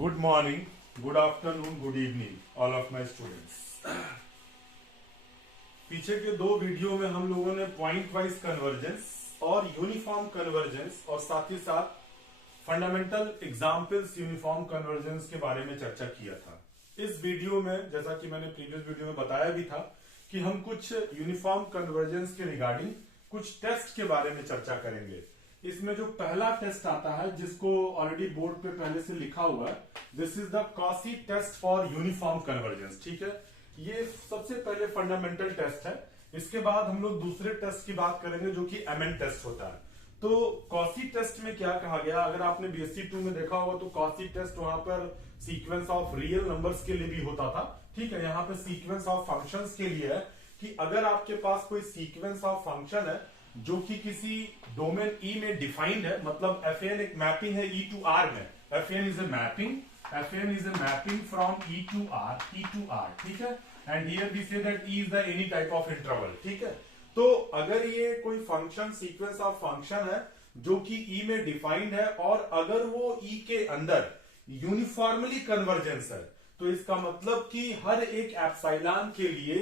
Good morning, good afternoon, good evening, all of my students. पीछे के दो video में हम लोगों ने पॉइंट वाइज कन्वर्जेंस और यूनिफॉर्म कन्वर्जेंस और साथ ही साथ फंडामेंटल एग्जाम्पल्स यूनिफॉर्म कन्वर्जेंस के बारे में चर्चा किया था। इस वीडियो में जैसा कि मैंने प्रीवियस वीडियो में बताया भी था कि हम कुछ यूनिफॉर्म कन्वर्जेंस के रिगार्डिंग कुछ टेस्ट के बारे में चर्चा करेंगे। इसमें जो पहला टेस्ट आता है जिसको ऑलरेडी बोर्ड पे पहले से लिखा हुआ है, this is the Cauchy test for uniform convergence. ठीक है, ये सबसे पहले फंडामेंटल टेस्ट है। इसके बाद हम लोग दूसरे टेस्ट की बात करेंगे जो कि एमएन टेस्ट होता है। तो कॉसी टेस्ट में क्या कहा गया, अगर आपने बीएससी 2 में देखा होगा तो कॉसी टेस्ट वहां पर सीक्वेंस ऑफ रियल नंबर्स के लिए भी होता था। ठीक है, यहाँ पे सीक्वेंस ऑफ फंक्शंस के लिए है कि अगर आपके पास कोई सीक्वेंस ऑफ फंक्शन है जो कि किसी डोमेन ई में डिफाइंड है, मतलब एफएन एक मैपिंग है ई टू आर में। Fn is a mapping from E to R. ठीक है, and here we say that E is the any type of interval. ठीक है, तो अगर ये कोई फंक्शन सीक्वेंस ऑफ फंक्शन है जो कि ई में डिफाइंड है और अगर वो ई के अंदर यूनिफॉर्मली कन्वर्जेंस है, तो इसका मतलब कि हर एक एप्सिलॉन के लिए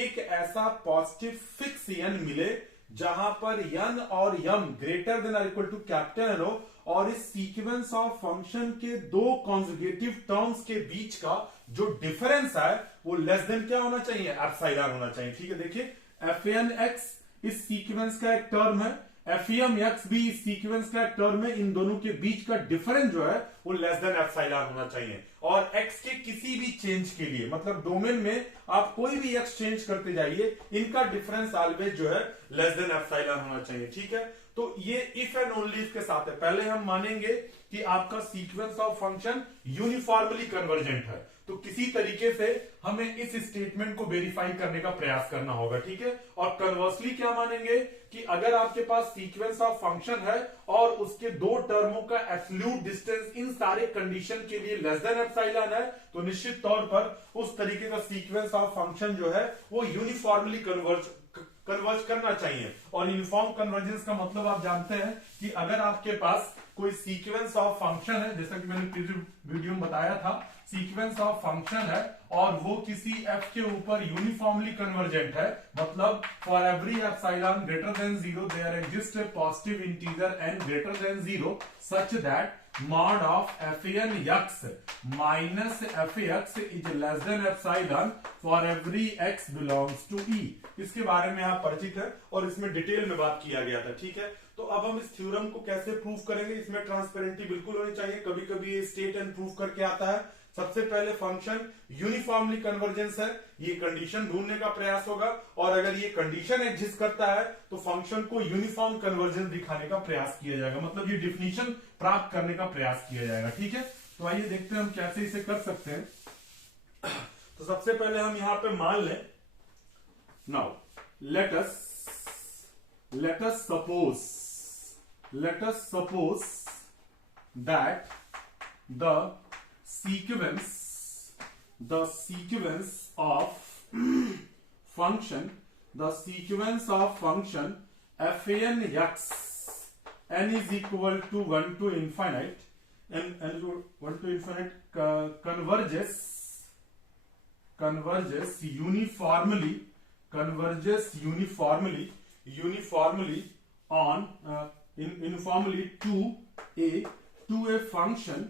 एक ऐसा पॉजिटिव फिक्स एन मिले जहां पर यन और यम ग्रेटर देन और इक्वल टू कैपिटल एन हो, और इस सीक्वेंस ऑफ फंक्शन के दो कॉन्जुगेटिव टर्म्स के बीच का जो डिफरेंस है वो लेस देन क्या होना चाहिए, एप्सिलॉन होना चाहिए। ठीक है, देखिए एफ एन एक्स इस सीक्वेंस का एक टर्म है, एफ एम एक्स भी इस सीक्वेंस का एक टर्म है। इन दोनों के बीच का डिफरेंस जो है वो लेस देन एप्सिलॉन होना चाहिए। और एक्स के किसी भी चेंज के लिए, मतलब डोमेन में आप कोई भी एक्स चेंज करते जाइए, इनका डिफरेंस ऑलवेज जो है लेस देन एप्सिलॉन होना चाहिए। ठीक है, तो ये इफ एंड ओनली इफ के साथ है। पहले हम मानेंगे कि आपका sequence of function uniformly convergent है, तो किसी तरीके से हमें इस स्टेटमेंट को वेरीफाई करने का प्रयास करना होगा। ठीक है, और कन्वर्सली क्या मानेंगे कि अगर आपके पास सीक्वेंस ऑफ फंक्शन है और उसके दो टर्मों का एब्सोल्यूट डिस्टेंस इन सारे कंडीशन के लिए लेस देन एप्सिलॉन है, तो निश्चित तौर पर उस तरीके का सीक्वेंस ऑफ फंक्शन जो है वो यूनिफॉर्मली कन्वर्ज करना चाहिए। और यूनिफॉर्म कन्वर्जेंस का मतलब आप जानते हैं कि अगर आपके पास कोई सीक्वेंस ऑफ फंक्शन है, जैसा कि मैंने प्रीवियस वीडियो में बताया था, सीक्वेंस ऑफ फंक्शन है और वो किसी एफ के ऊपर यूनिफॉर्मली कन्वर्जेंट है, मतलब for every epsilon greater than 0 there exist a positive integer n greater than 0 such that mod of fn x minus fx is less than epsilon for every x belongs to e। इसके बारे में आप परिचित हैं और इसमें detail में बात किया गया था। ठीक है, तो अब हम इस थ्योरम को कैसे प्रूव करेंगे, इसमें ट्रांसपेरेंटी बिल्कुल होनी चाहिए। कभी कभी ये स्टेट एंड प्रूव करके आता है। सबसे पहले फंक्शन यूनिफॉर्मली कन्वर्जेंस है, ये कंडीशन ढूंढने का प्रयास होगा, और अगर ये कंडीशन एग्जिस्ट करता है तो फंक्शन को यूनिफॉर्म कन्वर्जेंस दिखाने का प्रयास किया जाएगा, मतलब ये डिफिनीशन प्राप्त करने का प्रयास किया जाएगा। ठीक है, तो आइए देखते हैं हम कैसे इसे कर सकते हैं। तो सबसे पहले हम यहां पे मान लें, now let us suppose that the sequence of function fn x n is equal to 1 to infinite and 1 to infinite converges uniformly on uniformly to a function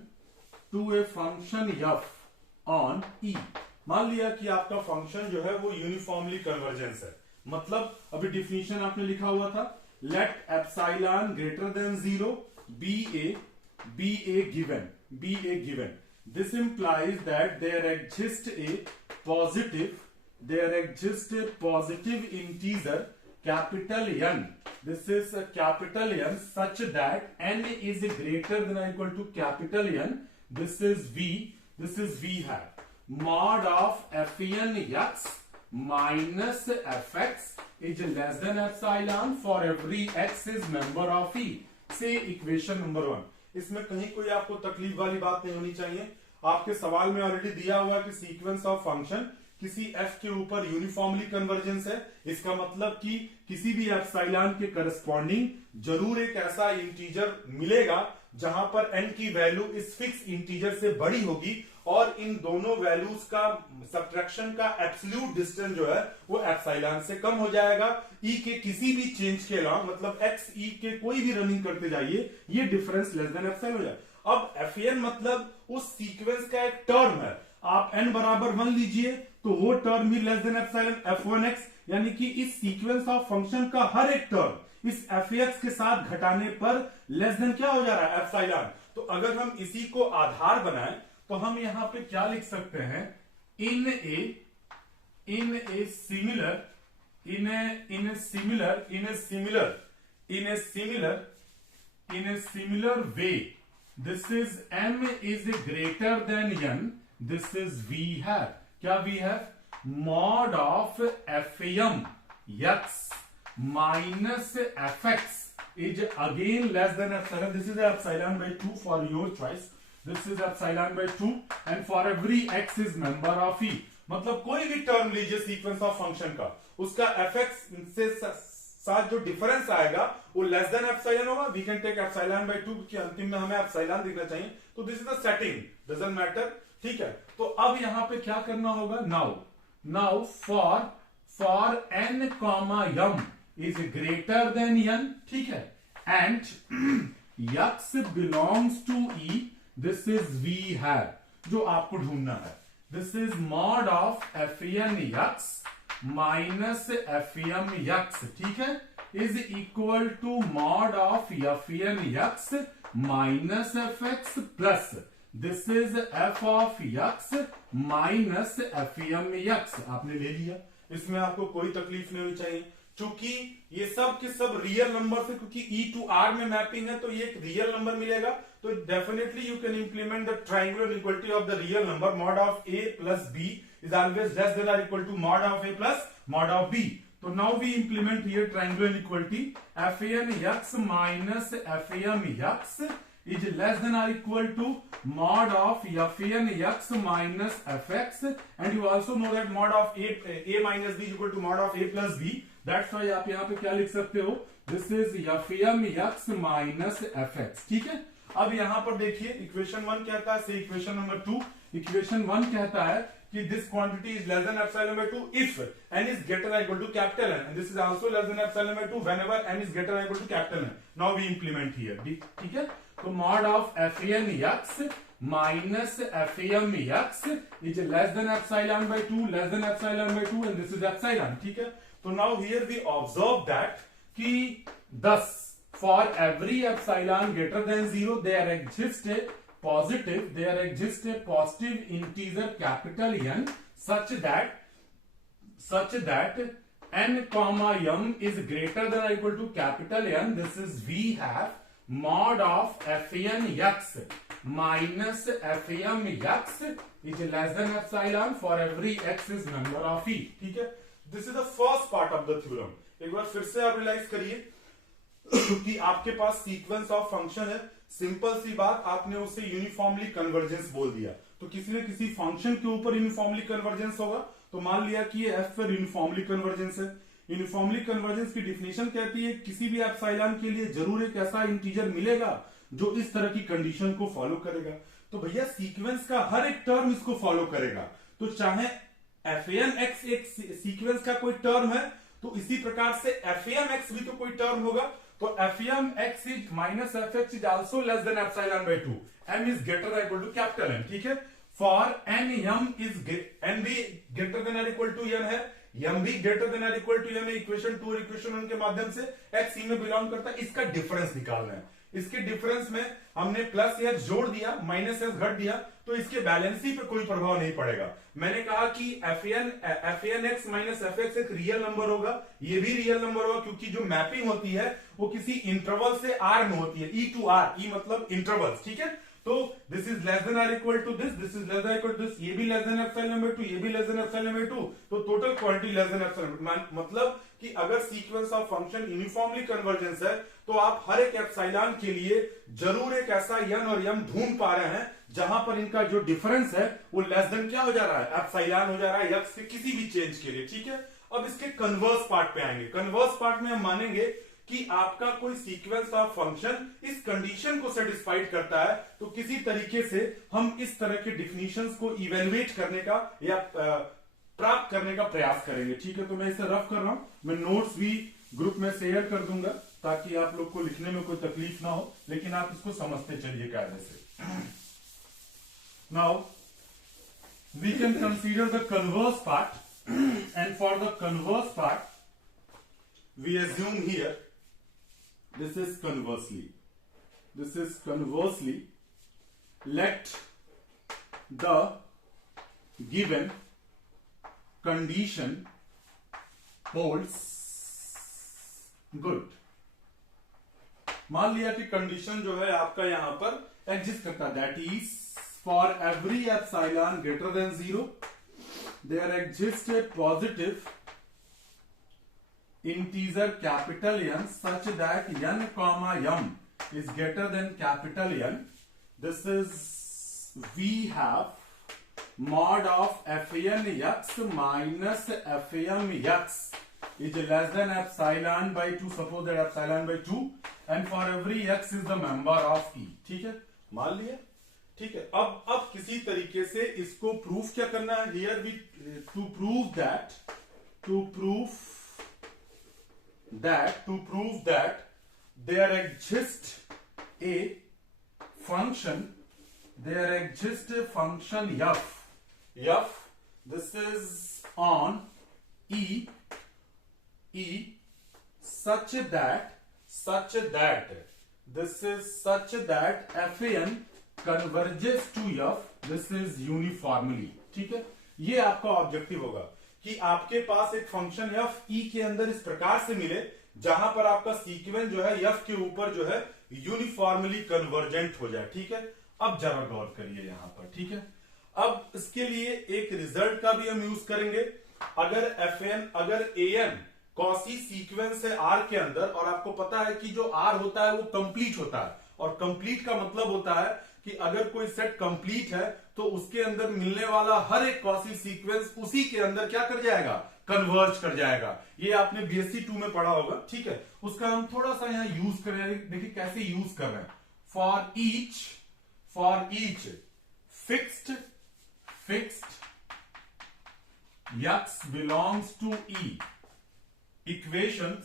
f on e। मान लिया कि आपका फंक्शन जो है वो uniformly convergence है, मतलब अभी डिफिनीशन आपने लिखा हुआ था, let epsilon greater than 0 be a given. This implies that there exist a positive integer capital N. This is a capital N such that n is greater than or equal to capital N. This is V है। Mod of fn x minus fx is less than epsilon for every x is member of E। से equation number 1। इसमें कहीं कोई आपको तकलीफ वाली बात नहीं होनी चाहिए। आपके सवाल में ऑलरेडी दिया हुआ है कि सीक्वेंस ऑफ फंक्शन किसी एफ के ऊपर यूनिफॉर्मली कन्वर्जेंस है। इसका मतलब कि किसी भी एप्सिलॉन के करस्पॉन्डिंग जरूर एक ऐसा इंटीजर मिलेगा जहां पर n की वैल्यू इस फिक्स इंटीजर से बड़ी होगी और इन दोनों वैल्यूज का सब्ट्रैक्शन का एब्सोल्यूट डिस्टेंस जो है वो एप्सिलॉन से कम हो जाएगा। e के किसी भी चेंज के अलावा मतलब x e के कोई भी रनिंग करते जाइए, ये डिफरेंस लेस देन एप्सिलॉन हो जाए। अब Fn मतलब उस सीक्वेंस का एक टर्म है, आप n बराबर 1 लीजिए तो वो टर्म भी लेस देन एप्सिलॉन f1x, यानी कि इस सीक्वेंस ऑफ फंक्शन का हर एक टर्म इस fx के साथ घटाने पर लेस देन क्या हो जा रहा है, एप्सिलॉन। तो अगर हम इसी को आधार बनाएं तो हम यहां पे क्या लिख सकते हैं, in a similar way this is m is greater than n, this is we have, क्या we have, mod of fm x minus fx is again less than epsilon. This is epsilon by 2 for your choice. This is epsilon by 2 and for every x is member of e. मतलब कोई भी term लीजिए sequence of function का, उसका fx से साथ जो difference आएगा वो लेस देन एप्सिलॉन होगा। We can take epsilon by 2 क्योंकि अंतिम में हमें एप्सिलॉन दिखना चाहिए, तो this is the setting, doesn't matter, ठीक है। तो अब यहां पे क्या करना होगा, now for n comma m is greater than n, ठीक है, and x belongs to e, this is we have, जो आपको ढूंढना है, this is mod of fn x minus fm x, ठीक है, is equal to mod of fn x minus fx plus this is f of x minus fm x। आपने ले लिया, इसमें आपको कोई तकलीफ नहीं होनी चाहिए, क्योंकि ये सब के सब रियल नंबर से, क्योंकि e टू r में मैपिंग है तो ये एक रियल नंबर मिलेगा, तो definitely you can implement the triangular equality of the real number, mod of a plus b is always less than or equal to mod of a plus mod of b. So now we implement here triangular inequality, fan x minus fam x is less than or equal to mod of fan x minus fx, and you also know that mod of a minus b is equal to mod of a plus b. That's why आप यहाँ पे क्या लिख सकते हो, this is fam x minus fx, ठीक है। अब यहाँ पर देखिए इक्वेशन 1 कहता है से इक्वेशन नंबर 2, इक्वेशन 1 कहता है कि this quantity is less than epsilon by 2 if n is greater than or equal to capital N, and this is also less than epsilon by 2 whenever n is greater than or equal to capital N. Now we implement here, ठीक है। तो mod of fan x minus fam x is less than epsilon by 2, less than epsilon by 2, and this is epsilon, ठीक है। तो now here we observe that कि thus for every epsilon greater than 0 there exists a positive integer capital N such that n comma m is greater than or equal to capital N. This is we have mod of fan x minus fam x is less than epsilon for every x is member of e, ठीक है। This is the first part of the theorem. एक बार फिर से आप realise करिए कि आपके पास sequence of function है, सिंपल सी बात, आपने उसे यूनिफॉर्मली कन्वर्जेंस बोल दिया, तो किसी न किसी फंक्शन के ऊपर यूनिफॉर्मली कन्वर्जेंस होगा, तो मान लिया कि ये f पर यूनिफॉर्मली कन्वर्जेंस है। यूनिफॉर्मली कन्वर्जेंस की डिफिनेशन कहती है किसी भी एप्सिलॉन के लिए जरूर एक ऐसा इंटीजर मिलेगा जो इस तरह की कंडीशन को फॉलो करेगा। तो भैया सीक्वेंस का हर एक टर्म इसको फॉलो करेगा, तो चाहे fan x एक सीक्वेंस का कोई टर्म है तो इसी प्रकार से fam x भी तो कोई टर्म होगा, तो fm x is minus fx is also less than epsilon by 2, m is greater than or equal to capital N, ठीक है। For n m is n भी greater than or equal to n है, m भी greater than or equal to m है, equation 2 और equation 1 के माध्यम से x e में बिलोंग करता है, इसका डिफरेंस निकालना है। इसके डिफरेंस में हमने प्लस x जोड़ दिया, माइनस x घट दिया, तो इसके बैलेंसी पे कोई प्रभाव नहीं पड़ेगा। मैंने कहा कि fan x माइनस fx एक रियल नंबर होगा, ये भी रियल नंबर होगा, क्योंकि जो मैपिंग होती है वो किसी इंटरवल से r में होती है, e टू r, e मतलब इंटरवल्स, ठीक है। तो this is less than or equal to this is less than equal to this, ये भी लेस देन एप्सिलॉन बाय 2, ये भी लेस देन एप्सिलॉन बाय 2, तो total quantity less than epsilon, मतलब कि अगर sequence of function uniformly convergence है तो आप हर एक एप्सिलॉन के लिए जरूर एक ऐसा n और m ढूंढ पा रहे हैं जहां पर इनका जो डिफरेंस है वो लेस देन क्या हो जा रहा है, एप्सिलॉन हो जा रहा है x के किसी भी चेंज के लिए, ठीक है। अब इसके कन्वर्स पार्ट पे आएंगे। कन्वर्स पार्ट में हम मानेंगे कि आपका कोई सीक्वेंस ऑफ फंक्शन इस कंडीशन को सेटिस्फाइड करता है, तो किसी तरीके से हम इस तरह के डिफिनीशंस को इवेलुएट करने का या प्राप्त करने का प्रयास करेंगे। ठीक है, तो मैं इसे रफ कर रहा हूं, मैं नोट्स भी ग्रुप में शेयर कर दूंगा ताकि आप लोग को लिखने में कोई तकलीफ ना हो, लेकिन आप इसको समझते चलिए कायदे से। Now we can consider the converse part, and for the converse part we assume here this is conversely let the given condition holds good। मान लिया कि कंडीशन जो है आपका यहां पर एग्जिस्ट करता है, that is for every epsilon greater than 0 there exists a positive integer capital N such that n comma m is greater than capital N. This is we have mod of fn x minus fm x is less than epsilon by 2, suppose that epsilon by 2, and for every x is the member of E। ठीक है, मान लिया। ठीक है, अब किसी तरीके से इसको प्रूफ क्या करना है, here we to prove that there exist a function f this is on E such that Fn converges to f, this is uniformly। ठीक है, ये आपका ऑब्जेक्टिव होगा कि आपके पास एक फंक्शन f e के अंदर इस प्रकार से मिले जहां पर आपका सीक्वेंस जो है f के ऊपर जो है यूनिफॉर्मली कन्वर्जेंट हो जाए। ठीक है, अब जरा गौर करिए यहां पर। ठीक है, अब इसके लिए एक रिजल्ट का भी हम यूज करेंगे। अगर an कॉसी सीक्वेंस है r के अंदर, और आपको पता है कि जो r होता है वो कंप्लीट होता है, और कंप्लीट का मतलब होता है कि अगर कोई सेट कंप्लीट है तो उसके अंदर मिलने वाला हर एक कॉसी सीक्वेंस उसी के अंदर क्या कर जाएगा, कन्वर्ज कर जाएगा। ये आपने बीएससी 2 में पढ़ा होगा। ठीक है, उसका हम थोड़ा सा यहां यूज कर रहे हैं, देखिए कैसे यूज कर रहे हैं। For each fixed x belongs to E, equation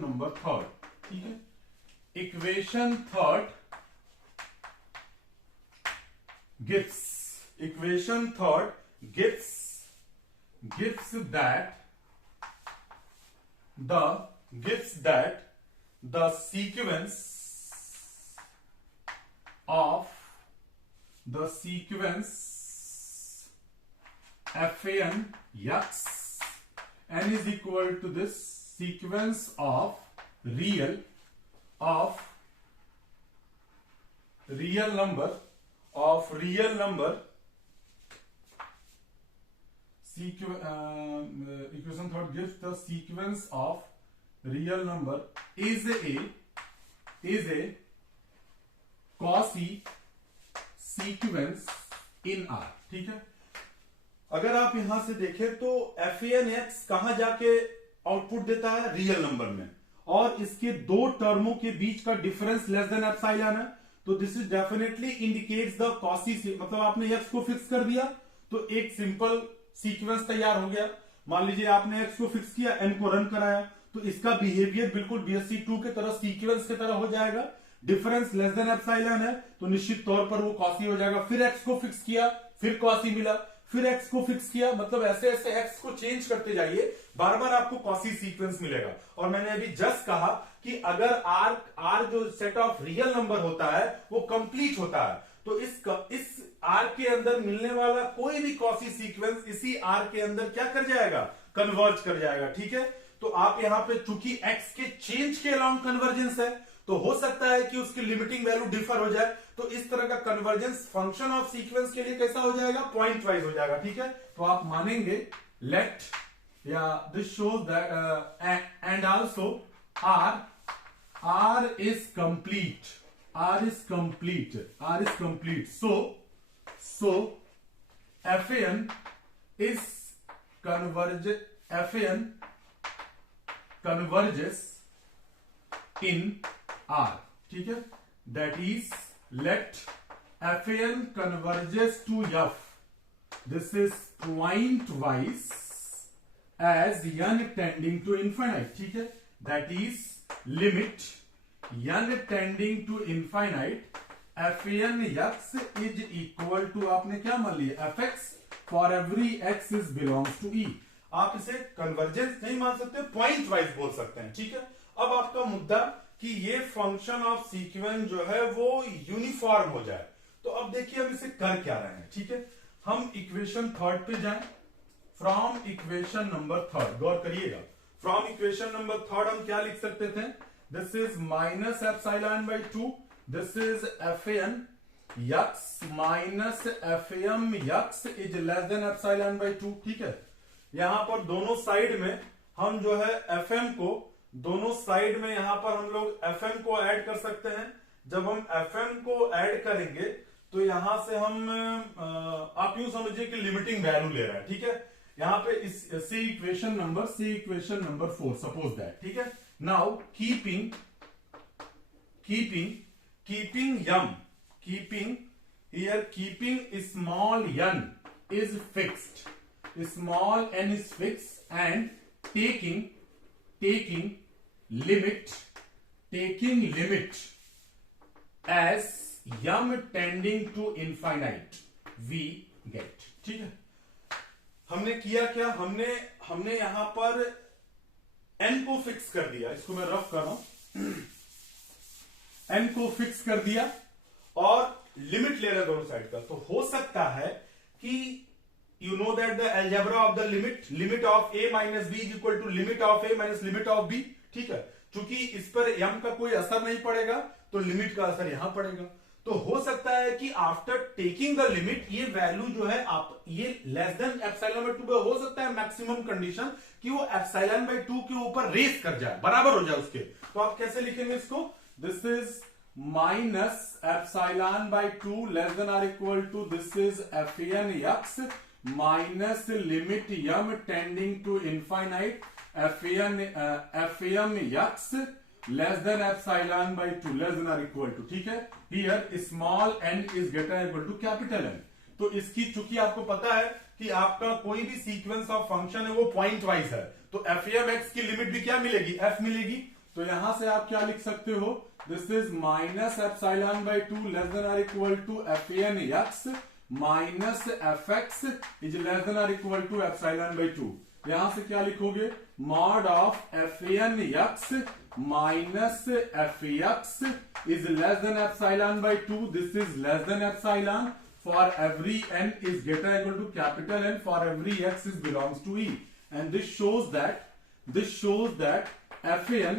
number third. ठीक है, equation third gives that the sequence Fn x n is equal to this sequence of real number equation third gives the sequence of real number is a Cauchy sequence in R। ठीक है, अगर आप यहां से देखें तो Fn(x) कहां जाके आउटपुट देता है, रियल नंबर में, और इसके दो टर्मों के बीच का डिफरेंस लेस देन एप्सिलॉन है, तो this is definitely indicates the quasi, मतलब आपने x को फिक्स कर दिया तो एक सिंपल सीक्वेंस तैयार हो गया। मान लीजिए आपने x को फिक्स किया, n को रन कराया, तो इसका बिहेवियर बिल्कुल बीएससी 2 के तरह सीक्वेंस की तरह हो जाएगा। डिफरेंस लेस देन एप्सिलॉन है तो निश्चित तौर पर वो कॉसी हो जाएगा। फिर x को फिक्स किया, फिर कॉसी मिला, फिर x को फिक्स किया, मतलब ऐसे ऐसे x को चेंज करते जाइए, बार बार आपको कॉसी सीक्वेंस मिलेगा। और मैंने अभी जस्ट कहा कि अगर R जो सेट ऑफ रियल नंबर होता है वो कंप्लीट होता है, तो इस R के अंदर मिलने वाला कोई भी कॉसी सीक्वेंस इसी R के अंदर क्या कर जाएगा, कन्वर्ज कर जाएगा। ठीक है, तो आप यहां पे चूंकि x के चेंज के अलॉन्ग कन्वर्जेंस है, तो हो सकता है कि उसकी लिमिटिंग वैल्यू डिफर हो जाए, तो इस तरह का कन्वर्जेंस फंक्शन ऑफ सीक्वेंस के लिए कैसा हो जाएगा, पॉइंट वाइज हो जाएगा। ठीक है, तो आप मानेंगे लेट या this shows that and also R is complete, so Fn is convergent, Fn converges in R, ठीक है, that is let Fan converges to F, this is pointwise as n tending to infinite, ठीक है, that is limit n tending to infinite Fan x is equal to, आपने क्या मान लिया, Fx for every x is belongs to E। आप इसे convergence नहीं मान सकते, पॉइंट वाइज बोल सकते हैं, ठीक है। अब आपका मुद्दा कि ये फंक्शन ऑफ सीक्वेंस जो है वो यूनिफॉर्म हो जाए, तो अब देखिए हम इसे कर क्या रहे हैं, ठीक है। हम इक्वेशन थर्ड पे जाएं, फ्रॉम इक्वेशन नंबर थर्ड, गौर करिएगा, फ्रॉम इक्वेशन नंबर थर्ड हम क्या लिख सकते थे, this is minus epsilon by 2, this is Fan x minus Fm x is less than epsilon by 2, ठीक है। यहां पर दोनों साइड में हम जो है Fm को, दोनों साइड में यहां पर हम लोग Fm को ऐड कर सकते हैं। जब हम Fm को ऐड करेंगे तो यहां से हम आप यूं समझिए कि लिमिटिंग वैल्यू ले रहा है, ठीक है। यहां पे इस सी इक्वेशन नंबर 4 सपोज दैट, ठीक है। Now keeping small n is fixed, small n is fixed and taking limit as m tending to infinite we get, ठीक है। हमने किया क्या, हमने यहां पर n को फिक्स कर दिया, इसको मैं रफ कर रहा हूं, n को फिक्स कर दिया और लिमिट ले रहे दोनों साइड का। तो हो सकता है कि you know that the algebra of the limit of a minus b is equal to limit of a minus limit of b, ठीक है। चूंकि इस पर m का कोई असर नहीं पड़ेगा तो लिमिट का असर यहां पड़ेगा। तो हो सकता है कि आफ्टर टेकिंग द लिमिट ये वैल्यू जो है आप ये लेस देन एप्सिलॉन बाई 2 पे हो सकता है मैक्सिमम कंडीशन कि वो एप्सिलॉन बाई 2 के ऊपर रेस कर जाए, बराबर हो जाए उसके। तो आप कैसे लिखेंगे इसको, this is minus epsilon by 2 less than or equal to this is Fan x minus limit m tending to infinite Fm x less than epsilon by 2 less than or equal to, ठीक है। Here small n is greater equal to capital N। तो इसकी चूंकि आपको पता है कि आपका कोई भी सीक्वेंस ऑफ फंक्शन है वो पॉइंट वाइज है, तो Fm x की लिमिट भी क्या मिलेगी, f मिलेगी। तो यहां से आप क्या लिख सकते हो, this is minus epsilon by 2 less than or equal to Fan x minus Fx is less than or equal to epsilon by 2। यहां से क्या लिखोगे, mod of Fan x minus Fx is less than epsilon by 2, this is less than epsilon for every n is greater equal to capital N, for every x is belongs to E, and this shows that Fan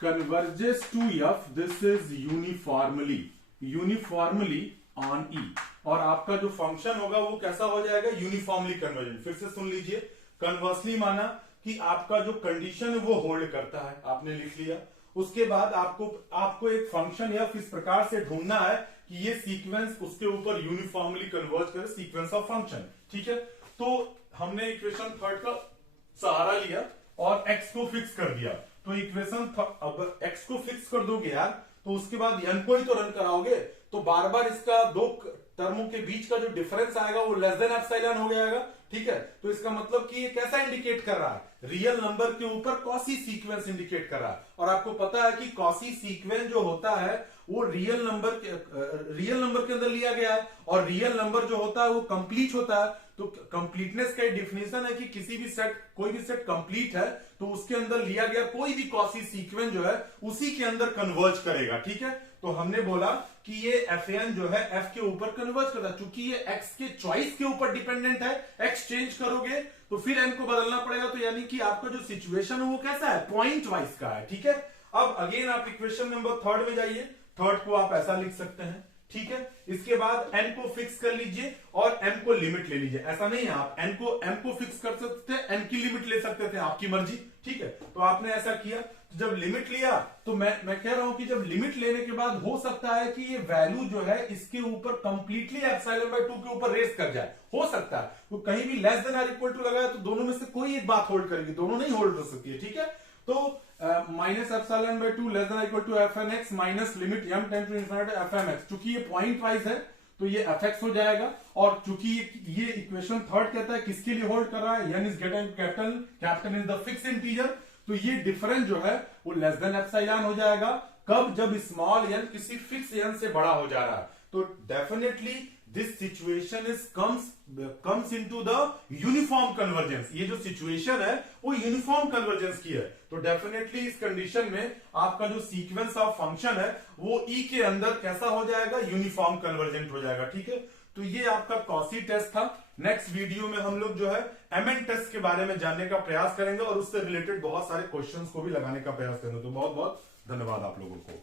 converges to F, this is uniformly on E, और आपका जो function होगा वो कैसा हो जाएगा, uniformly convergent. फिर से सुन लीजिए, कन्वर्सली माना कि आपका जो कंडीशन है वो होल्ड करता है, आपने लिख लिया। उसके बाद आपको एक फंक्शन या इस प्रकार से ढूंढना है कि ये सीक्वेंस उसके ऊपर यूनिफॉर्मली कन्वर्ज करे, सीक्वेंस ऑफ फंक्शन, ठीक है। तो हमने इक्वेशन थर्ड का सहारा लिया और x को फिक्स कर दिया। तो इक्वेशन अब x को फिक्स कर दोगे यार, तो उसके बाद n को ही तो रन कराओगे, तो बार बार इसका दो टर्मों के बीच का जो डिफरेंस आएगा वो लेस देन एप्सिलॉन हो जाएगा, ठीक है। तो इसका मतलब कि ये कैसा इंडिकेट कर रहा है, रियल नंबर के ऊपर कॉसी सीक्वेंस इंडिकेट कर रहा है। और आपको पता है कि कॉसी सीक्वेंस जो होता है वो रियल नंबर के अंदर लिया गया है, और रियल नंबर जो होता है वो कंप्लीट होता है। तो कंप्लीटनेस का डेफिनेशन है कि किसी भी सेट, कोई भी सेट कंप्लीट है तो उसके अंदर लिया गया कोई भी कॉसी सीक्वेंस जो है उसी के अंदर कन्वर्ज करेगा, ठीक है। तो हमने बोला कि ये Fan जो है f के ऊपर कन्वर्ज करता है, चूंकि ये x के चॉइस के ऊपर डिपेंडेंट है, x चेंज करोगे तो फिर n को बदलना पड़ेगा। तो यानी कि आपका जो सिचुएशन है वो कैसा है, पॉइंट वाइज का है, ठीक है। अब अगेन आप इक्वेशन नंबर थर्ड में जाइए, थर्ड को आप ऐसा लिख सकते हैं, ठीक है। इसके बाद n को फिक्स कर लीजिए और m को लिमिट ले लीजिए। ऐसा नहीं है आप m को फिक्स कर सकते थे, n की लिमिट ले सकते थे, आपकी मर्जी, ठीक है। तो आपने ऐसा किया, तो जब लिमिट लिया तो मैं कह रहा हूं कि जब लिमिट लेने के बाद हो सकता है कि ये वैल्यू जो है इसके ऊपर कंप्लीटली एप्सिलॉन बाई 2 के ऊपर रेस कर जाए, हो सकता है। तो कहीं भी less than or equal to लगाया तो दोनों में से कोई एक बात होल्ड करेगी, दोनों नहीं होल्ड कर सकती है, ठीक है। तो minus epsilon by 2 less than equal to F N X minus limit m tend to infinity F M X. चूंकि ये पॉइंट वाइज है तो ये एफ एक्स हो जाएगा, और चूंकि ये इक्वेशन थर्ड कहता है किसके लिए होल्ड कर रहा है, n is greater capital, capital is the fix integer, तो ये डिफरेंस जो है वो लेस देन एप्सिलॉन हो जाएगा। कब? जब स्मॉल n किसी फिक्स n से बड़ा हो जा रहा है। तो definitely this situation is comes into the uniform convergence. ये जो सिचुएशन है वो यूनिफॉर्म कन्वर्जेंस की है। तो डेफिनेटली इस कंडीशन में आपका जो सीक्वेंस ऑफ फंक्शन है वो ई के अंदर कैसा हो जाएगा, यूनिफॉर्म कन्वर्जेंट हो जाएगा। ठीक है, तो ये आपका कॉसी टेस्ट था। नेक्स्ट वीडियो में हम लोग जो है एमएन टेस्ट के बारे में जानने का प्रयास करेंगे और उससे रिलेटेड बहुत सारे क्वेश्चंस को भी लगाने का प्रयास करेंगे। तो बहुत बहुत धन्यवाद आप लोगों को।